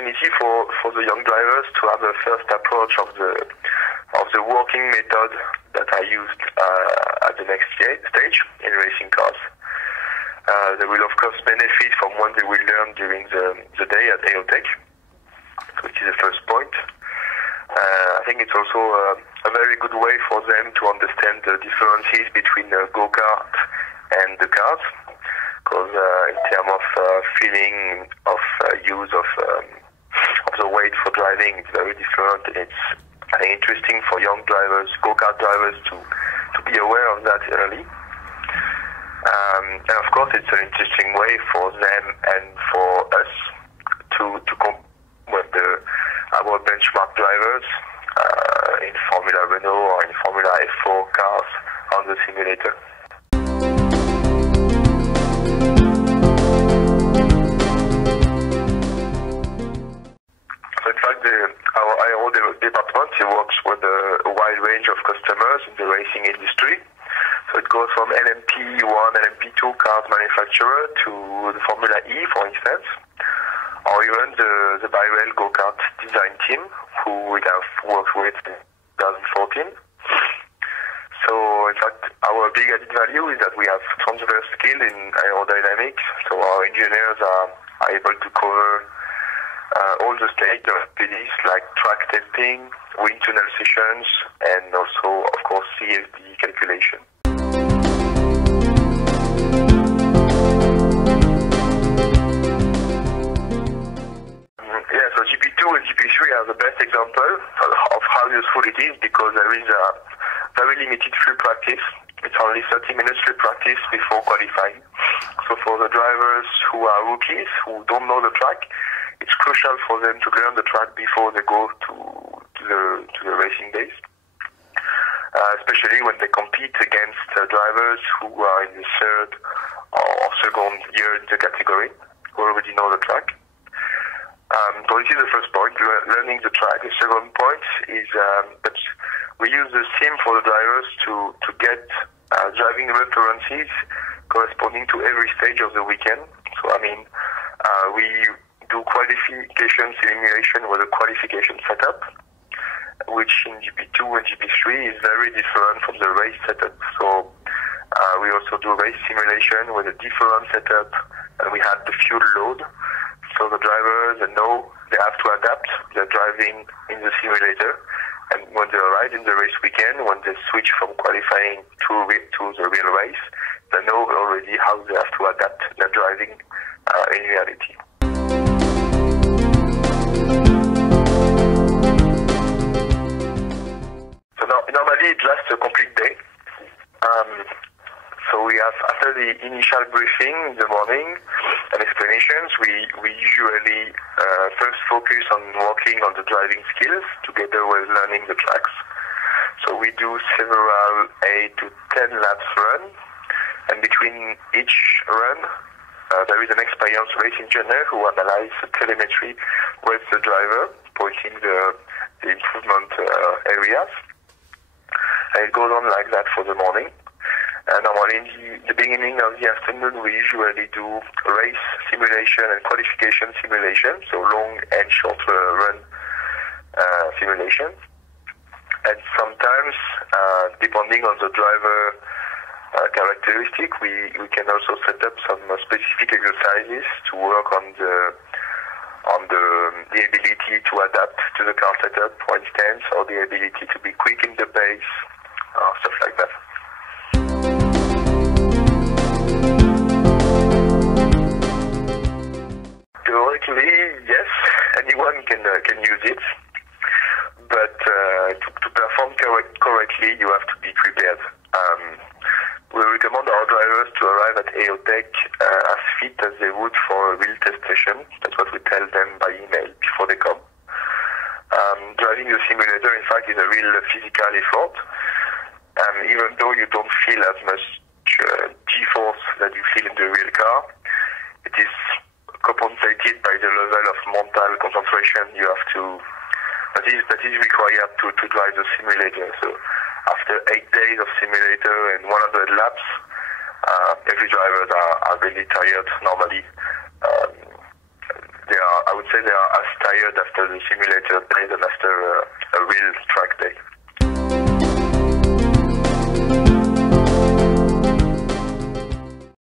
opportunity for the young drivers to have a first approach of the working method that I used at the next stage in racing cars. They will of course benefit from what they will learn during the day at AOTech, which is the first point. I think it's also a very good way for them to understand the differences between the go-kart and the cars, because in terms of feeling, of use of the weight for driving, it's very different. It's interesting for young drivers, go-kart drivers, to be aware of that early. And of course, it's an interesting way for them and for us to with our benchmark drivers in Formula Renault or in Formula F4 cars on the simulator. So in fact, our AO department works with a wide range of customers in the racing industry. So it goes from LMP1, LMP2 cars manufacturer to the Formula E, for instance, or even the Birel go-kart design team, who we have worked with in 2014. So in fact, our big added value is that we have transverse skill in aerodynamics, so our engineers are able to cover all the stages of studies like track testing, wind tunnel sessions, and also, of course, CFD calculation. So GP2 and GP3 are the best example of how useful it is, because there is a very limited free practice. It's only 30 minutes free practice before qualifying. So for the drivers who are rookies, who don't know the track, it's crucial for them to learn the track before they go to the racing days. Especially when they compete against drivers who are in the third or second year in the category, who already know the track. So this is the first point, learning the track. The second point is that we use the sim for the drivers to get driving references corresponding to every stage of the weekend. So we do qualification simulation with a qualification setup, which in GP2 and GP3 is very different from the race setup. So we also do race simulation with a different setup, and we have the fuel load. So the drivers know they have to adapt their driving in the simulator, and when they arrive in the race weekend, when they switch from qualifying to the real race, they know already how they have to adapt their driving in reality. So normally it lasts a complete day. So we have, after the initial briefing in the morning and explanations, we usually first focus on working on the driving skills together with learning the tracks. So we do several 8 to 10 laps run, and between each run there is an experienced race engineer who analyzes the telemetry with the driver, pointing the improvement areas. And it goes on like that for the morning. Normally in the beginning of the afternoon we usually do race simulation and qualification simulation, so long and short run simulation. And sometimes, depending on the driver characteristic, we can also set up some specific exercises to work on the ability to adapt to the car setup, for instance, or the ability to be quick in the pace, stuff like that. Theoretically, yes, anyone can use it, but to perform correctly, you have to be prepared. We recommend our drivers to arrive at AOTech as fit as they would for a real test session. That's what we tell them by email before they come. Driving the simulator, in fact, is a real physical effort. Even though you don't feel as much G-force that you feel in the real car, it is compensated by the level of mental concentration you have that is required to drive the simulator. So after 8 days of simulator and 100 laps, every drivers are really tired normally. They are I would say they are as tired after the simulator day than as